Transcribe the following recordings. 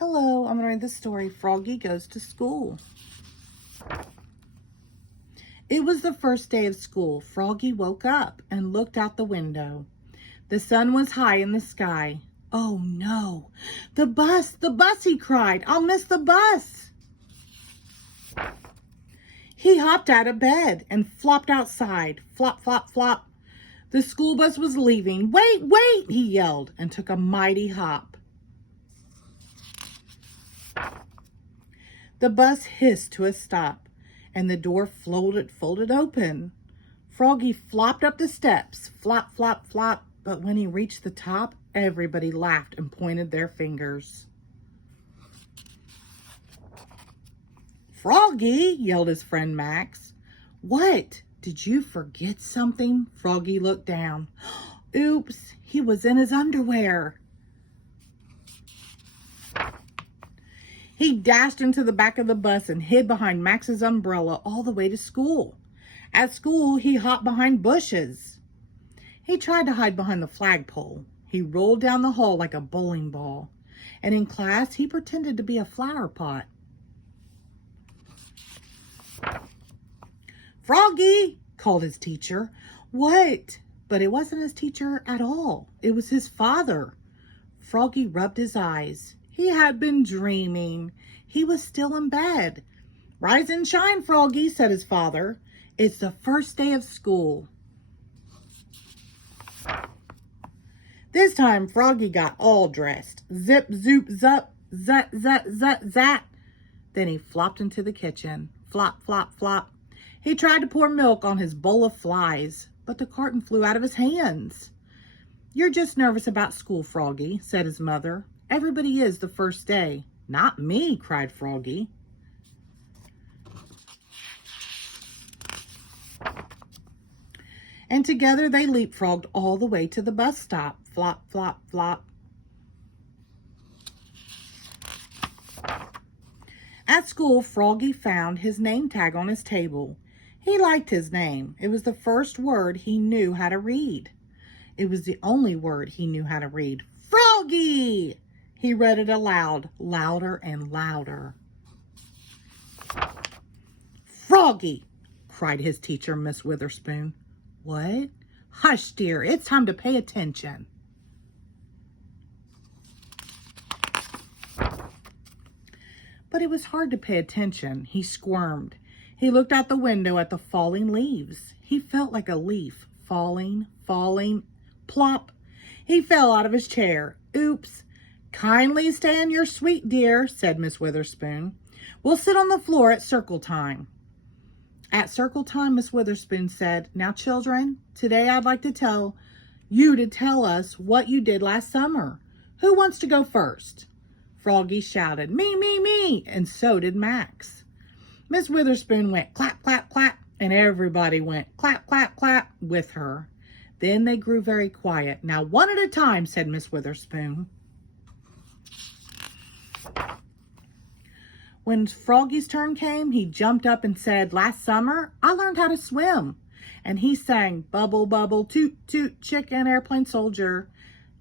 Hello, I'm going to read the story, Froggy Goes to School. It was the first day of school. Froggy woke up and looked out the window. The sun was high in the sky. Oh no, the bus, he cried. I'll miss the bus. He hopped out of bed and flopped outside. Flop, flop, flop. The school bus was leaving. Wait, wait, he yelled and took a mighty hop. The bus hissed to a stop, and the door folded open. Froggy flopped up the steps, flop, flop, flop, but when he reached the top, everybody laughed and pointed their fingers. Froggy, yelled his friend Max. What? Did you forget something? Froggy looked down. Oops, he was in his underwear. He dashed into the back of the bus and hid behind Max's umbrella all the way to school. At school, he hopped behind bushes. He tried to hide behind the flagpole. He rolled down the hall like a bowling ball. And in class, he pretended to be a flower pot. Froggy, called his teacher. What? But it wasn't his teacher at all. It was his father. Froggy rubbed his eyes. He had been dreaming. He was still in bed. Rise and shine, Froggy, said his father. It's the first day of school. This time, Froggy got all dressed. Zip, zoop, zup, zat, zat, zat, zat. Then he flopped into the kitchen. Flop, flop, flop. He tried to pour milk on his bowl of flies, but the carton flew out of his hands. You're just nervous about school, Froggy, said his mother. Everybody is the first day. Not me, cried Froggy. And together they leapfrogged all the way to the bus stop. Flop, flop, flop. At school, Froggy found his name tag on his table. He liked his name. It was the first word he knew how to read. It was the only word he knew how to read. Froggy! He read it aloud, louder and louder. Froggy, cried his teacher, Miss Witherspoon. What? Hush, dear, it's time to pay attention. But it was hard to pay attention. He squirmed. He looked out the window at the falling leaves. He felt like a leaf, falling, plop. He fell out of his chair. Oops. Kindly stand your sweet, dear, said Miss Witherspoon. We'll sit on the floor at circle time. At circle time, Miss Witherspoon said, Now, children, today I'd like to tell us what you did last summer. Who wants to go first? Froggy shouted, me, and so did Max. Miss Witherspoon went clap, clap, clap, and everybody went clap, clap, clap with her. Then they grew very quiet. Now, one at a time, said Miss Witherspoon. When Froggy's turn came, he jumped up and said, Last summer, I learned how to swim. And he sang, Bubble, bubble, toot, toot, chicken, airplane, soldier.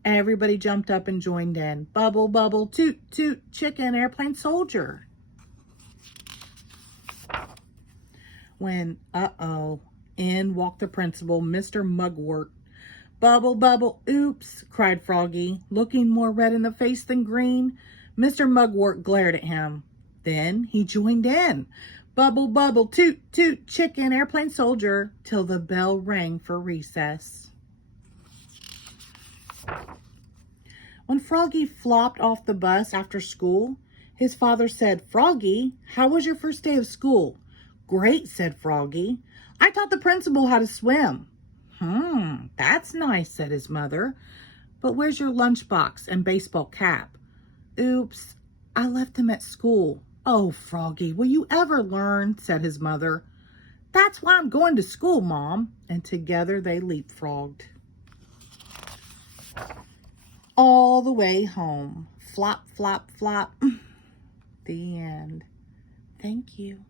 Everybody jumped up and joined in. Bubble, bubble, toot, toot, chicken, airplane, soldier. When, in walked the principal, Mr. Mugwort. Bubble, bubble, oops, cried Froggy, looking more red in the face than green. Mr. Mugwort glared at him. Then he joined in. Bubble, bubble, toot, toot, chicken, airplane, soldier, till the bell rang for recess. When Froggy flopped off the bus after school, his father said, Froggy, how was your first day of school? Great, said Froggy. I taught the principal how to swim. That's nice, said his mother. But where's your lunchbox and baseball cap? Oops, I left them at school. Oh, Froggy, will you ever learn? Said his mother. That's why I'm going to school, Mom. And together they leapfrogged. All the way home. Flop, flop, flop. The end. Thank you.